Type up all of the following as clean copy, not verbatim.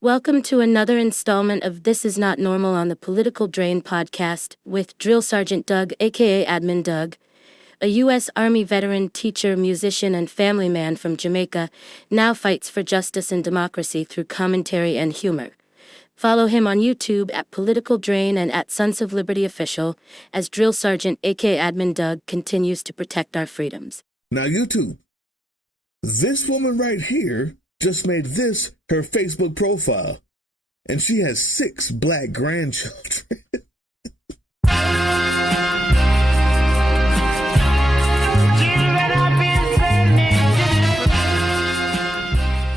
Welcome to another installment of This Is Not Normal on the Political Drain podcast with Drill Sergeant Doug, aka Admin Doug, a U.S. Army veteran, teacher, musician, and family man from Jamaica, now fights for justice and democracy through commentary and humor. Follow him on YouTube at Political Drain and at Sons of Liberty Official as Drill Sergeant, aka Admin Doug, continues to protect our freedoms. Now, YouTube, this woman right here just made this her Facebook profile, and she has 6 black grandchildren.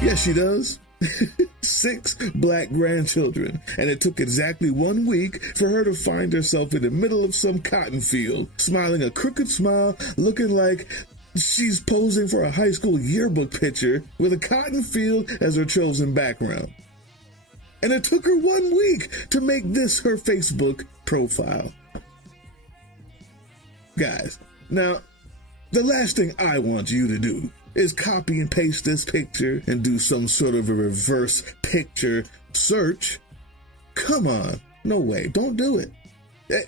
Yes, she does. 6 black grandchildren, and it took exactly 1 week for her to find herself in the middle of some cotton field, smiling a crooked smile, looking like she's posing for a high school yearbook picture with a cotton field as her chosen background. And it took her 1 week to make this her Facebook profile. Guys, now, the last thing I want you to do is copy and paste this picture and do some sort of a reverse picture search. Come on, no way, don't do it.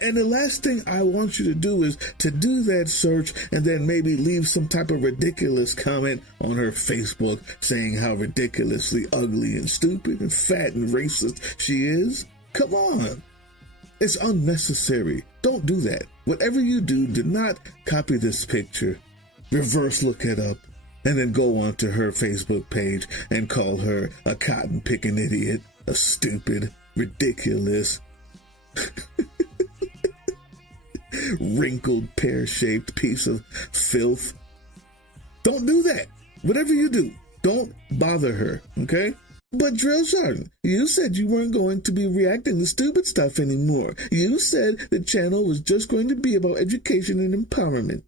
And the last thing I want you to do is to do that search and then maybe leave some type of ridiculous comment on her Facebook saying how ridiculously ugly and stupid and fat and racist she is. Come on. It's unnecessary. Don't do that. Whatever you do, do not copy this picture, reverse look it up, and then go onto her Facebook page and call her a cotton-picking idiot, a stupid, ridiculous, wrinkled, pear-shaped piece of filth. Don't do that. Whatever you do, don't bother her, okay? But Drill Sergeant, you said you weren't going to be reacting to stupid stuff anymore. You said the channel was just going to be about education and empowerment.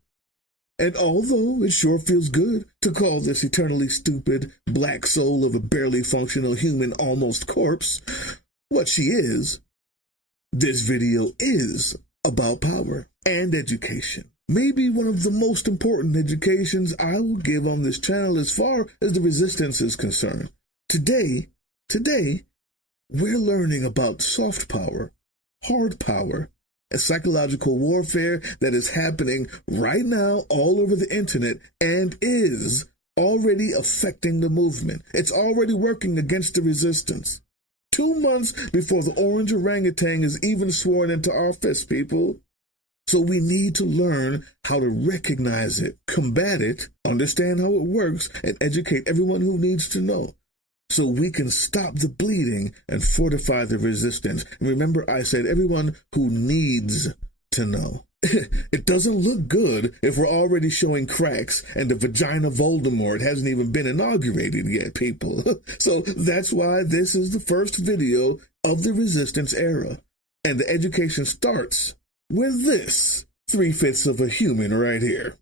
And although it sure feels good to call this eternally stupid black soul of a barely functional human almost corpse what she is, this video is about power and education. Maybe one of the most important educations I will give on this channel as far as the resistance is concerned. Today, we're learning about soft power, hard power, and psychological warfare that is happening right now all over the internet and is already affecting the movement. It's already working against the resistance. 2 months before the orange orangutan is even sworn into office, people. So we need to learn how to recognize it, combat it, understand how it works, and educate everyone who needs to know, so we can stop the bleeding and fortify the resistance. And remember, I said everyone who needs to know. It doesn't look good if we're already showing cracks and the vagina Voldemort hasn't even been inaugurated yet, people. So that's why this is the first video of the resistance era. And the education starts with this 3/5 of a human right here.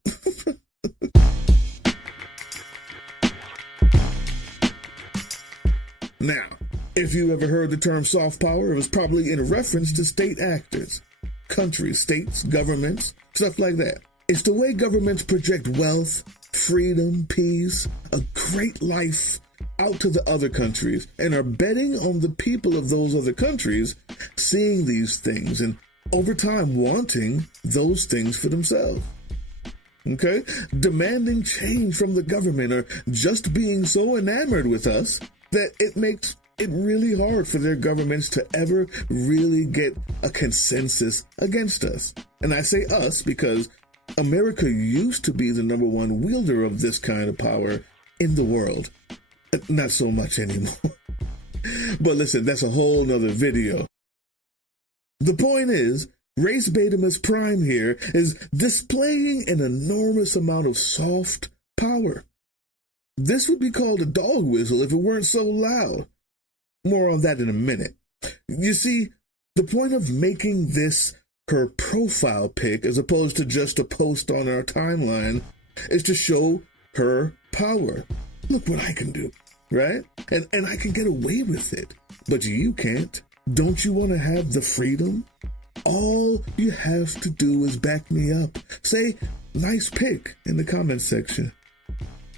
Now, if you ever heard the term soft power, it was probably in reference to state actors. Countries, states, governments, stuff like that. It's the way governments project wealth, freedom, peace, a great life out to the other countries and are betting on the people of those other countries seeing these things and over time wanting those things for themselves. Okay? Demanding change from the government or just being so enamored with us that it makes it really hard for their governments to ever really get a consensus against us. And I say us because America used to be the #1 wielder of this kind of power in the world. Not so much anymore. But listen, that's a whole nother video. The point is, Race Betamus Prime here is displaying an enormous amount of soft power. This would be called a dog whistle if it weren't so loud. More on that in a minute. You see, the point of making this her profile pic as opposed to just a post on our timeline is to show her power. Look what I can do, right? And I can get away with it, but you can't. Don't you want to have the freedom? All you have to do is back me up. Say, nice pic in the comments section.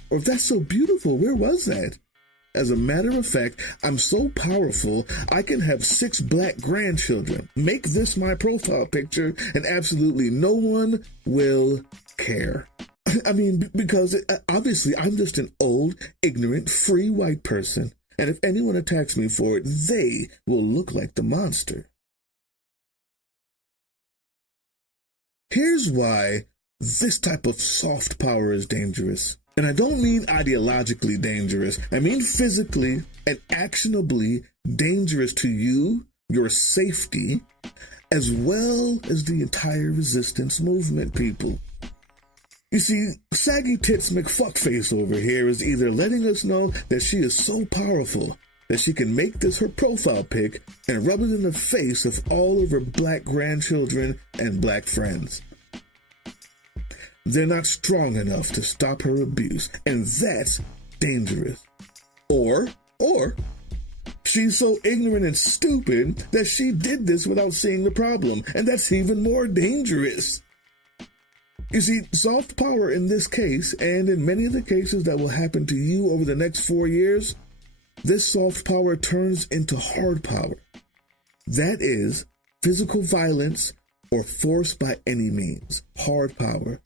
Or if that's so beautiful, where was that? As a matter of fact, I'm so powerful, I can have 6 black grandchildren. Make this my profile picture, and absolutely no one will care. I mean, because obviously I'm just an old, ignorant, free white person. And if anyone attacks me for it, they will look like the monster. Here's why this type of soft power is dangerous. And I don't mean ideologically dangerous. I mean physically and actionably dangerous to you, your safety, as well as the entire resistance movement, people. You see, Saggy Tits McFuckface over here is either letting us know that she is so powerful that she can make this her profile pic and rub it in the face of all of her black grandchildren and black friends. They're not strong enough to stop her abuse, and that's dangerous. Or, she's so ignorant and stupid that she did this without seeing the problem, and that's even more dangerous. You see, soft power in this case, and in many of the cases that will happen to you over the next 4 years, this soft power turns into hard power. That is, physical violence or force by any means. Hard power.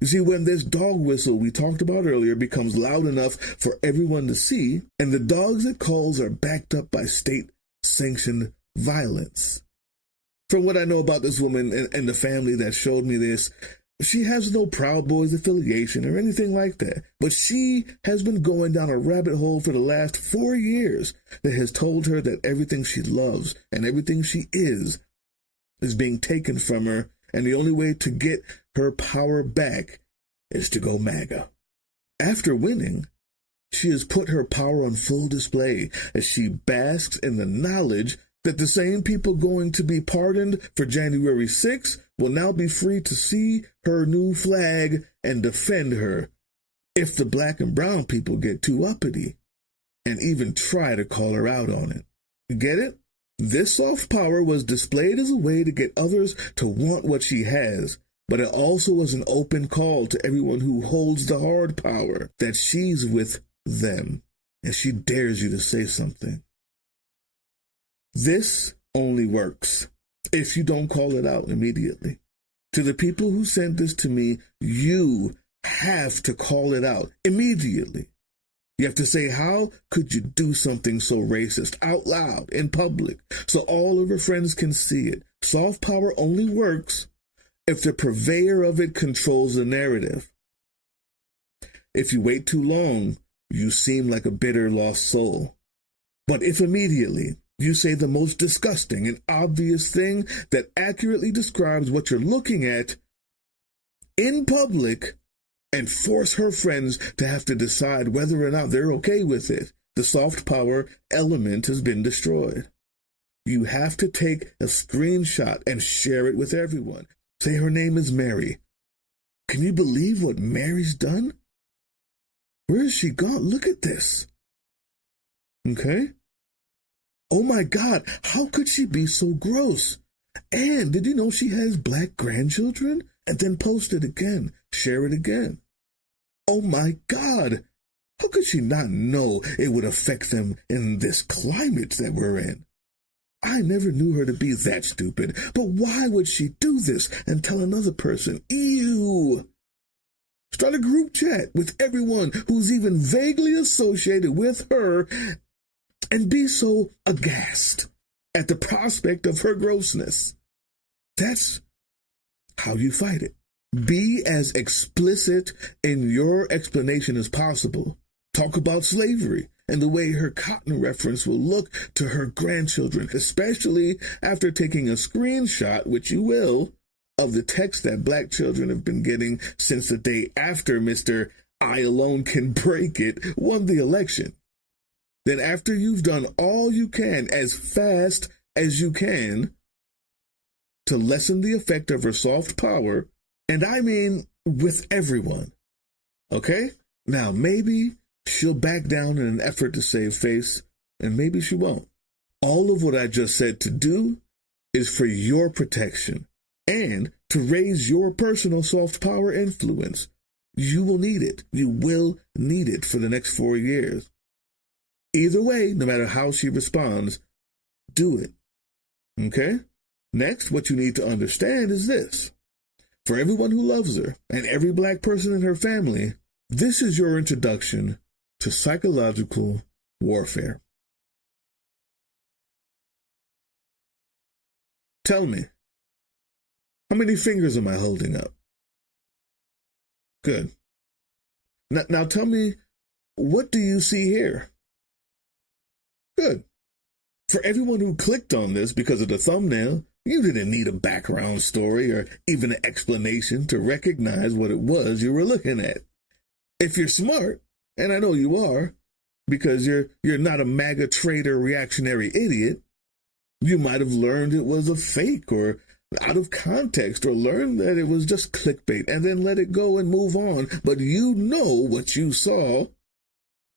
You see, when this dog whistle we talked about earlier becomes loud enough for everyone to see, and the dogs it calls are backed up by state-sanctioned violence. From what I know about this woman and the family that showed me this, she has no Proud Boys affiliation or anything like that, but she has been going down a rabbit hole for the last 4 years that has told her that everything she loves and everything she is being taken from her, and the only way to get her power back is to go MAGA. After winning, she has put her power on full display as she basks in the knowledge that the same people going to be pardoned for January 6th will now be free to see her new flag and defend her if the black and brown people get too uppity and even try to call her out on it. You get it? This soft power was displayed as a way to get others to want what she has, but it also was an open call to everyone who holds the hard power that she's with them, and she dares you to say something. This only works if you don't call it out immediately. To the people who sent this to me, you have to call it out immediately. You have to say, how could you do something so racist out loud in public so all of your friends can see it? Soft power only works if the purveyor of it controls the narrative. If you wait too long, you seem like a bitter lost soul. But if immediately you say the most disgusting and obvious thing that accurately describes what you're looking at in public, and force her friends to have to decide whether or not they're okay with it, the soft power element has been destroyed. You have to take a screenshot and share it with everyone. Say her name is Mary. Can you believe what Mary's done? Where is she gone? Look at this. Okay? Oh my God, how could she be so gross? And did you know she has black grandchildren? And then post it again, share it again. Oh my God, how could she not know it would affect them in this climate that we're in? I never knew her to be that stupid, but why would she do this and tell another person, ew? Start a group chat with everyone who's even vaguely associated with her and be so aghast at the prospect of her grossness. That's how you fight it. Be as explicit in your explanation as possible. Talk about slavery and the way her cotton reference will look to her grandchildren, especially after taking a screenshot, which you will, of the text that black children have been getting since the day after Mr. I Alone Can Break It won the election. Then after you've done all you can as fast as you can to lessen the effect of her soft power, and I mean with everyone, okay? Now, maybe she'll back down in an effort to save face, and maybe she won't. All of what I just said to do is for your protection and to raise your personal soft power influence. You will need it. You will need it for the next 4 years. Either way, no matter how she responds, do it. Okay? Next, what you need to understand is this. For everyone who loves her and every black person in her family, this is your introduction to psychological warfare. Tell me, how many fingers am I holding up? Good. Now tell me, what do you see here? Good. For everyone who clicked on this because of the thumbnail, you didn't need a background story or even an explanation to recognize what it was you were looking at. If you're smart, and I know you are, because you're not a MAGA traitor reactionary idiot, you might have learned it was a fake or out of context, or learned that it was just clickbait and then let it go and move on. But you know what you saw,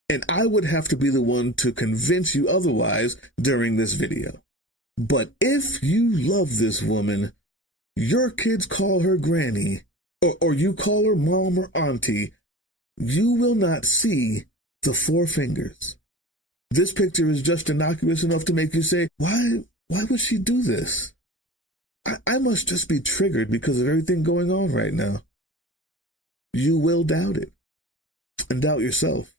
and I would have to be the one to convince you otherwise during this video. But if you love this woman, your kids call her granny, or you call her mom or auntie, you will not see the 4 fingers. This picture is just innocuous enough to make you say, why would she do this? I must just be triggered because of everything going on right now. You will doubt it and doubt yourself.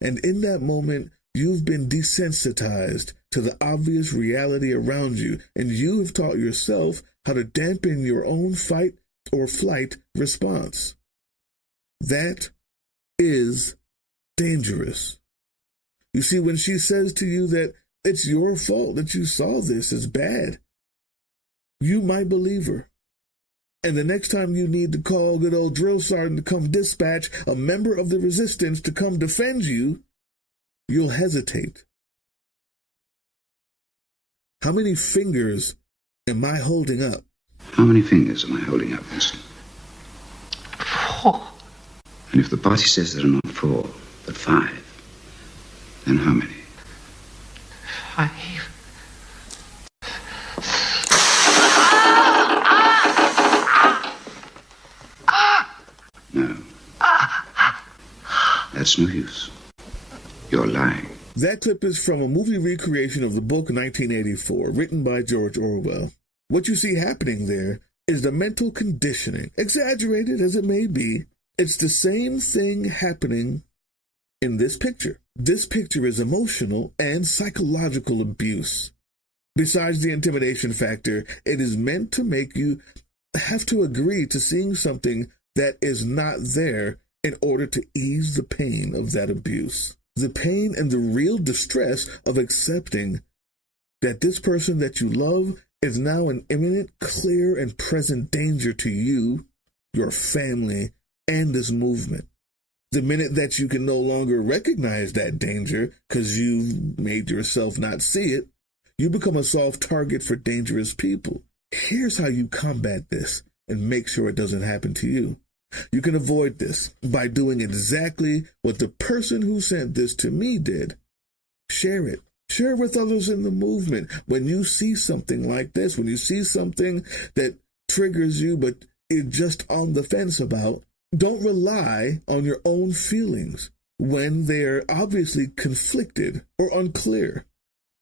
And in that moment, you've been desensitized to the obvious reality around you, and you have taught yourself how to dampen your own fight or flight response. That is dangerous. You see, when she says to you that it's your fault that you saw this as bad, you might believe her. And the next time you need to call good old drill sergeant to come dispatch a member of the resistance to come defend you, you'll hesitate. How many fingers am I holding up? How many fingers am I holding up, Winston? 4. And if the party says there are not 4, but 5, then how many? 5. No. That's no use. You're lying. That clip is from a movie recreation of the book 1984, written by George Orwell. What you see happening there is the mental conditioning. Exaggerated as it may be, it's the same thing happening in this picture. This picture is emotional and psychological abuse. Besides the intimidation factor, it is meant to make you have to agree to seeing something that is not there in order to ease the pain of that abuse. The pain and the real distress of accepting that this person that you love is now an imminent, clear, and present danger to you, your family, and this movement. The minute that you can no longer recognize that danger because you've made yourself not see it, you become a soft target for dangerous people. Here's how you combat this and make sure it doesn't happen to you. You can avoid this by doing exactly what the person who sent this to me did. Share it. Share it with others in the movement. When you see something like this, when you see something that triggers you but you're just on the fence about, don't rely on your own feelings when they're obviously conflicted or unclear.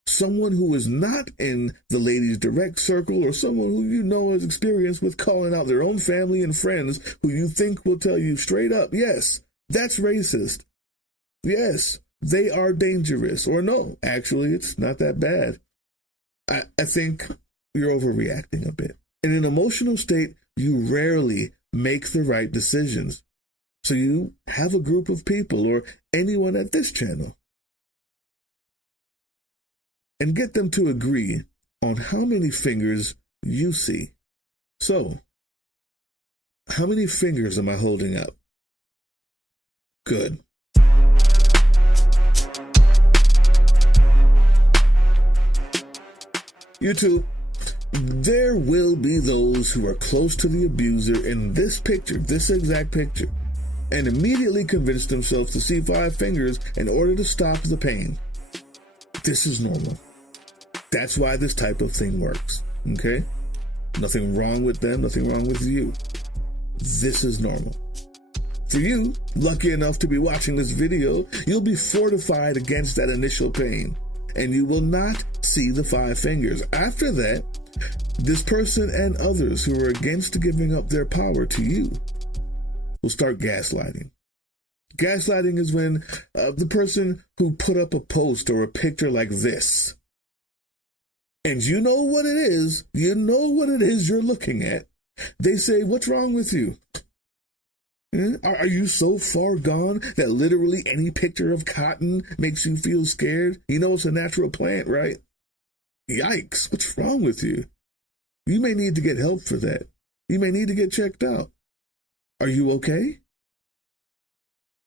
Someone who is not in the ladies' direct circle, or someone who you know has experience with calling out their own family and friends who you think will tell you straight up, yes, that's racist. Yes, they are dangerous. Or no, actually, it's not that bad. I think you're overreacting a bit. In an emotional state, you rarely make the right decisions. So you have a group of people, or anyone at this channel, and get them to agree on how many fingers you see. So, how many fingers am I holding up? Good. YouTube, there will be those who are close to the abuser in this picture, this exact picture, and immediately convince themselves to see 5 fingers in order to stop the pain. This is normal. That's why this type of thing works, okay? Nothing wrong with them, nothing wrong with you. This is normal. For you, lucky enough to be watching this video, you'll be fortified against that initial pain, and you will not see the 5 fingers. After that, this person and others who are against giving up their power to you will start gaslighting. Gaslighting is when the person who put up a post or a picture like this, and you know what it is you're looking at. They say, "What's wrong with you? Are you so far gone that literally any picture of cotton makes you feel scared? You know it's a natural plant, right? Yikes, what's wrong with you? You may need to get help for that. You may need to get checked out. Are you okay?"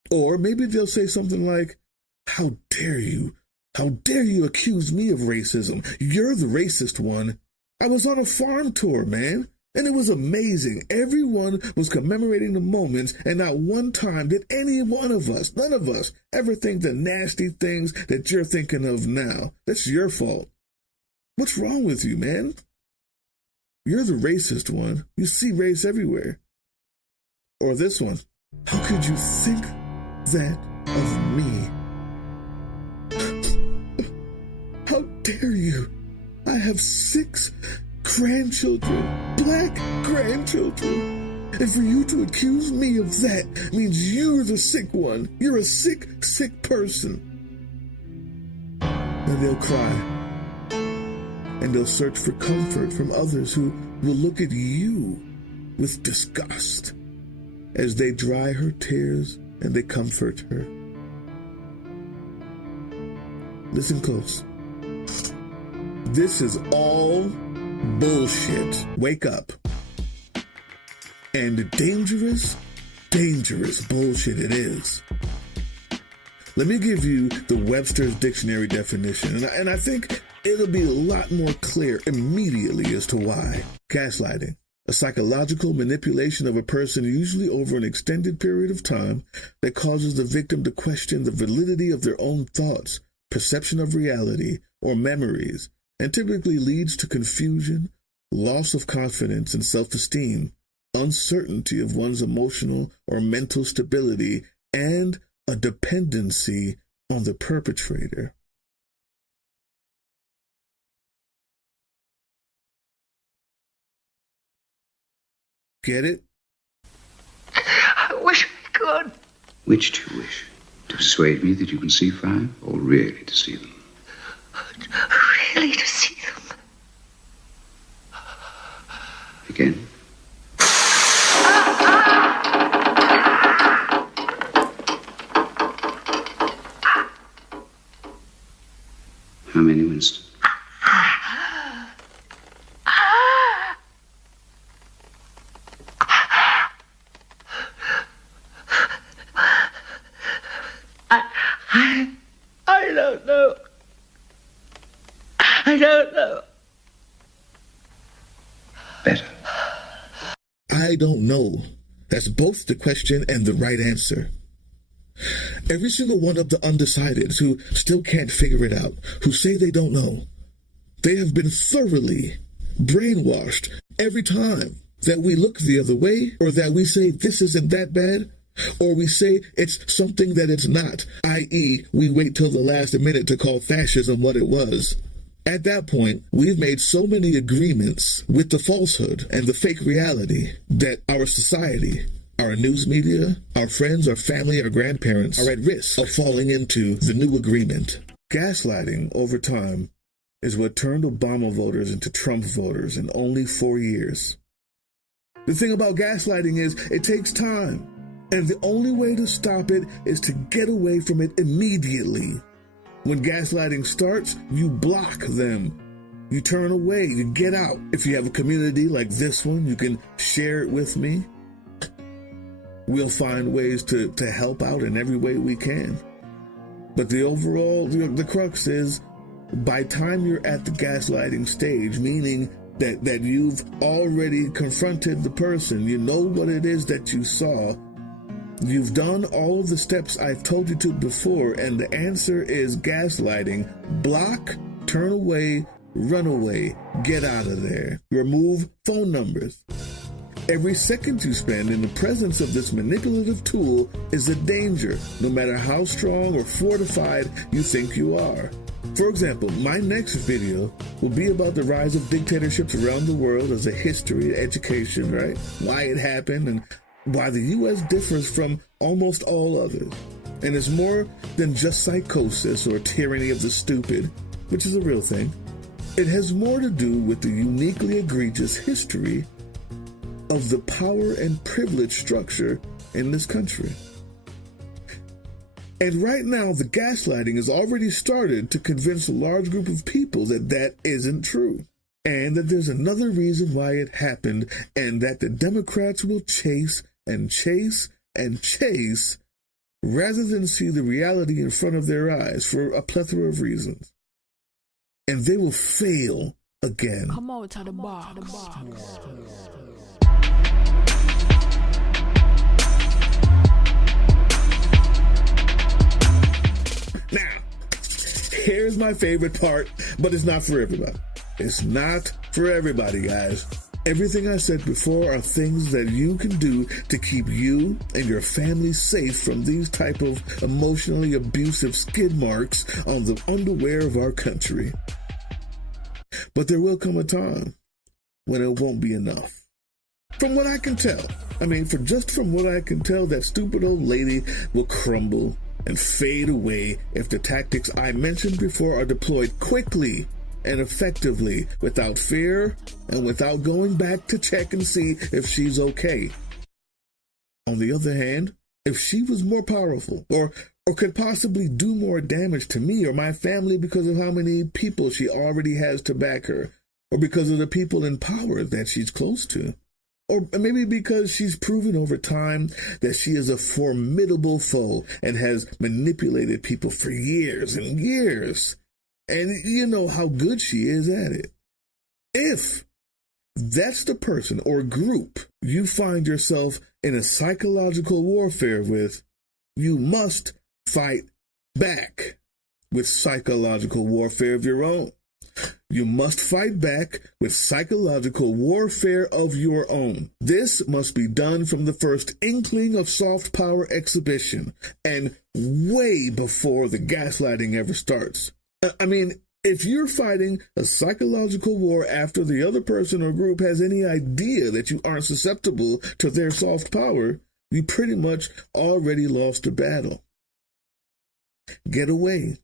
Or maybe they'll say something like, "How dare you? How dare you accuse me of racism? You're the racist one. I was on a farm tour, man. And it was amazing. Everyone was commemorating the moments, and not one time did any one of us, none of us, ever think the nasty things that you're thinking of now. That's your fault. What's wrong with you, man? You're the racist one. You see race everywhere." Or this one, "How could you think that of me? How dare you? I have 6 grandchildren, black grandchildren. And for you to accuse me of that means you're the sick one. You're a sick, sick person." And they'll cry. And they'll search for comfort from others who will look at you with disgust as they dry her tears and they comfort her. Listen close. This is all bullshit. Wake up. And dangerous, dangerous bullshit it is. Let me give you the Webster's Dictionary definition, and I think it'll be a lot more clear immediately as to why. Gaslighting, a psychological manipulation of a person, usually over an extended period of time, that causes the victim to question the validity of their own thoughts, perception of reality, or memories, and typically leads to confusion, loss of confidence and self-esteem, uncertainty of one's emotional or mental stability, and a dependency on the perpetrator. Get it? I wish I could. Which do you wish? To persuade me that you can see 5, or really to see them? Really to see them. Again? How many, Winston? I don't know. I don't know. Better. I don't know. That's both the question and the right answer. Every single one of the undecideds who still can't figure it out, who say they don't know, they have been thoroughly brainwashed every time that we look the other way, or that we say this isn't that bad, or we say it's something that it's not, i.e., we wait till the last minute to call fascism what it was. At that point, we've made so many agreements with the falsehood and the fake reality that our society, our news media, our friends, our family, our grandparents are at risk of falling into the new agreement. Gaslighting over time is what turned Obama voters into Trump voters in only 4 years. The thing about gaslighting is it takes time, and the only way to stop it is to get away from it immediately. When gaslighting starts, you block them. You turn away, you get out. If you have a community like this one, you can share it with me. We'll find ways to help out in every way we can. But the overall, the crux is, by time you're at the gaslighting stage, meaning that you've already confronted the person, you know what it is that you saw, you've done all of the steps I've told you to before, and the answer is gaslighting. Block, turn away, run away, get out of there. Remove phone numbers. Every second you spend in the presence of this manipulative tool is a danger, no matter how strong or fortified you think you are. For example, my next video will be about the rise of dictatorships around the world as a history, education, right? Why it happened and why the U.S. differs from almost all others. And it's more than just psychosis or tyranny of the stupid, which is a real thing. It has more to do with the uniquely egregious history of the power and privilege structure in this country. And right now, the gaslighting has already started to convince a large group of people that that isn't true, and that there's another reason why it happened, and that the Democrats will chase and chase and chase rather than see the reality in front of their eyes for a plethora of reasons. And they will fail again. Come out to the box. Now, here's my favorite part, but it's not for everybody. It's not for everybody, guys. Everything I said before are things that you can do to keep you and your family safe from these type of emotionally abusive skid marks on the underwear of our country. But there will come a time when it won't be enough. From what I can tell, from what I can tell, that stupid old lady will crumble and fade away if the tactics I mentioned before are deployed quickly and effectively, without fear and without going back to check and see if she's okay. On the other hand, if she was more powerful or could possibly do more damage to me or my family because of how many people she already has to back her, or because of the people in power that she's close to, or maybe because she's proven over time that she is a formidable foe and has manipulated people for years and years, and you know how good she is at it. If that's the person or group you find yourself in a psychological warfare with, you must fight back with psychological warfare of your own. You must fight back with psychological warfare of your own. This must be done from the first inkling of soft power exhibition and way before the gaslighting ever starts. If you're fighting a psychological war after the other person or group has any idea that you aren't susceptible to their soft power, you pretty much already lost the battle. Get away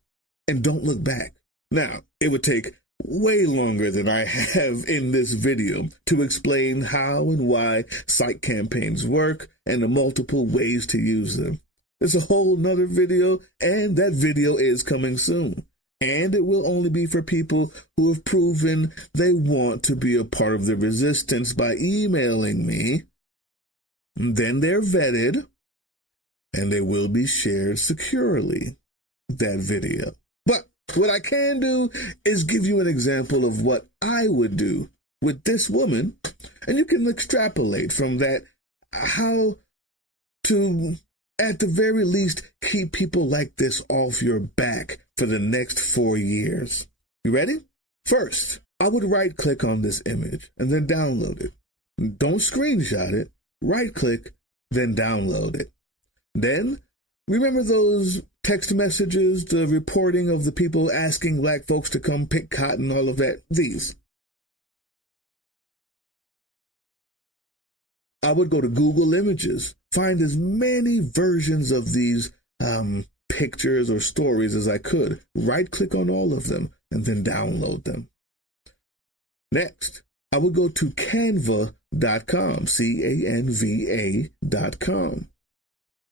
and don't look back. Now, it would take way longer than I have in this video to explain how and why psych campaigns work and the multiple ways to use them. It's a whole nother video, and that video is coming soon. And it will only be for people who have proven they want to be a part of the resistance by emailing me. Then they're vetted, and they will be shared securely, that video. But what I can do is give you an example of what I would do with this woman, and you can extrapolate from that how to, at the very least, keep people like this off your back for the next 4 years. You ready? First, I would right-click on this image and then download it. Don't screenshot it. Right-click, then download it. Then, remember those text messages, the reporting of the people asking black folks to come pick cotton, all of that? These. I would go to Google Images, find as many versions of these pictures or stories as I could, right-click on all of them, and then download them. Next, I would go to canva.com, Canva.com.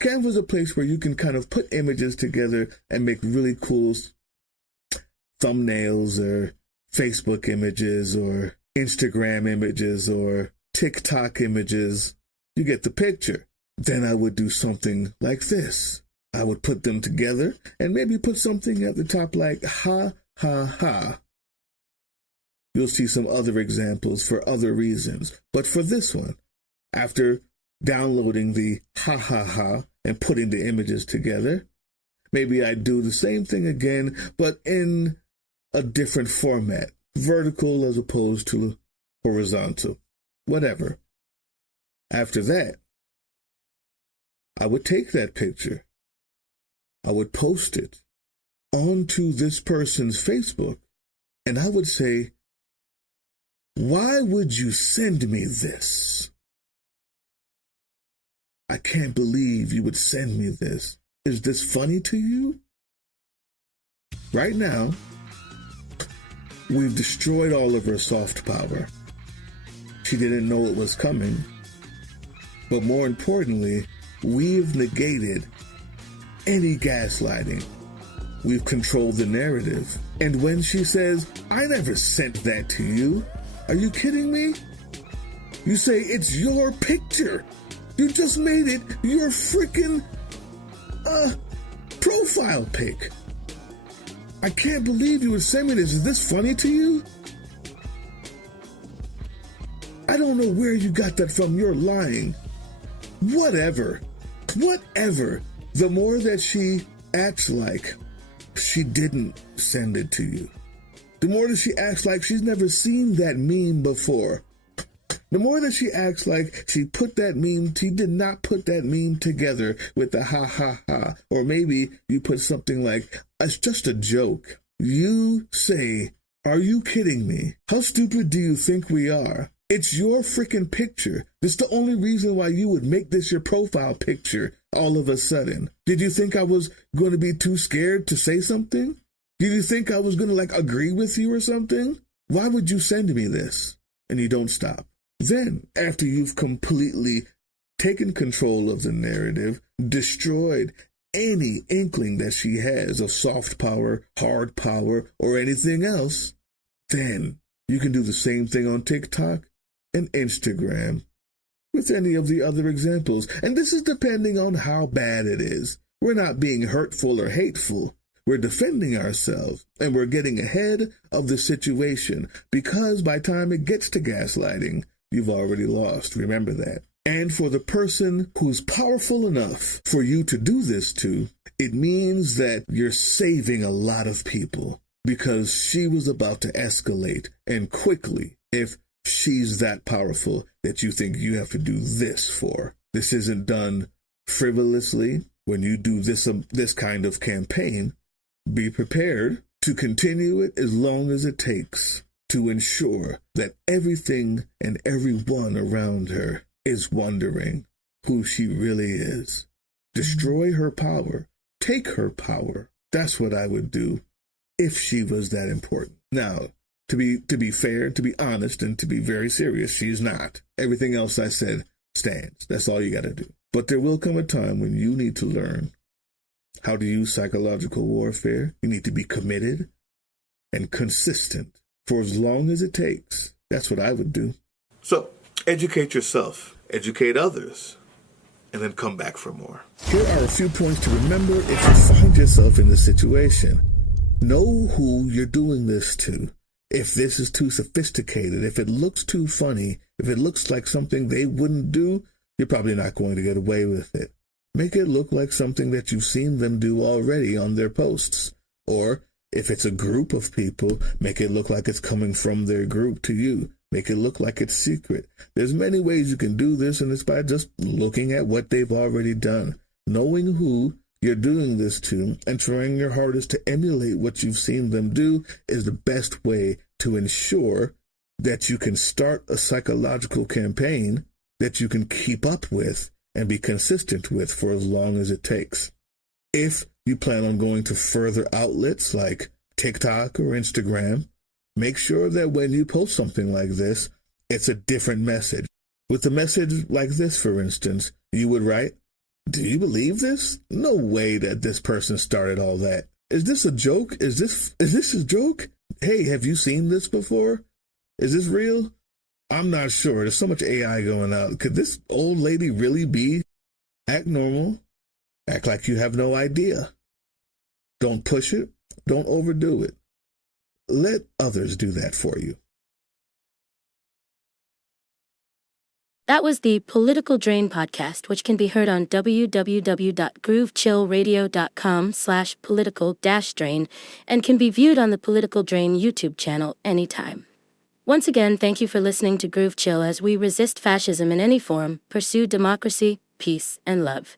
Canva is a place where you can kind of put images together and make really cool thumbnails or Facebook images or Instagram images or TikTok images. You get the picture. Then I would do something like this. I would put them together and maybe put something at the top like ha, ha, ha. You'll see some other examples for other reasons. But for this one, after downloading the ha, ha, ha and putting the images together, maybe I'd do the same thing again, but in a different format, vertical as opposed to horizontal, whatever. After that, I would take that picture, I would post it onto this person's Facebook, and I would say, why would you send me this? I can't believe you would send me this. Is this funny to you? Right now, we've destroyed all of her soft power. She didn't know it was coming. But more importantly, we've negated any gaslighting. We've controlled the narrative. And when she says, I never sent that to you, are you kidding me? You say, it's your picture. You just made it your freaking profile pic. I can't believe you would send me this. Is this funny to you? I don't know where you got that from. You're lying. Whatever. The more that she acts like she didn't send it to you, the more that she acts like she's never seen that meme before, the more that she acts like she did not put that meme together with the ha ha ha, or maybe you put something like, it's just a joke. You say, are you kidding me? How stupid do you think we are? It's your freaking picture. This is the only reason why you would make this your profile picture all of a sudden. Did you think I was going to be too scared to say something? Did you think I was going to agree with you or something? Why would you send me this? And you don't stop. Then, after you've completely taken control of the narrative, destroyed any inkling that she has of soft power, hard power, or anything else, then you can do the same thing on TikTok and Instagram with any of the other examples. And this is depending on how bad it is. We're not being hurtful or hateful. We're defending ourselves, and we're getting ahead of the situation, because by the time it gets to gaslighting, you've already lost. Remember that. And for the person who's powerful enough for you to do this to, it means that you're saving a lot of people, because she was about to escalate, and quickly, if she's that powerful that you think you have to do this for. This isn't done frivolously. When you do this kind of campaign, be prepared to continue it as long as it takes to ensure that everything and everyone around her is wondering who she really is. Destroy her power. Take her power. That's what I would do if she was that important. Now, to be fair, to be honest, and to be very serious, she's not. Everything else I said stands. That's all you got to do. But there will come a time when you need to learn how to use psychological warfare. You need to be committed and consistent for as long as it takes. That's what I would do. So, educate yourself, educate others, and then come back for more. Here are a few points to remember if you find yourself in this situation. Know who you're doing this to. If this is too sophisticated, if it looks too funny, if it looks like something they wouldn't do, you're probably not going to get away with it. Make it look like something that you've seen them do already on their posts. Or if it's a group of people, make it look like it's coming from their group to you. Make it look like it's secret. There's many ways you can do this, and it's by just looking at what they've already done. Knowing who you're doing this to and trying your hardest to emulate what you've seen them do is the best way to ensure that you can start a psychological campaign that you can keep up with and be consistent with for as long as it takes. If you plan on going to further outlets like TikTok or Instagram, make sure that when you post something like this, it's a different message. With a message like this, for instance, you would write, "Do you believe this? No way that this person started all that. Is this a joke? Is this a joke? Hey, have you seen this before? Is this real? I'm not sure. There's so much AI going out. Could this old lady really be? Act normal. Act like you have no idea. Don't push it. Don't overdo it. Let others do that for you." That was the Political Drain podcast, which can be heard on www.groovechillradio.com/political-drain and can be viewed on the Political Drain YouTube channel anytime. Once again, thank you for listening to Groove Chill as we resist fascism in any form, pursue democracy, peace, and love.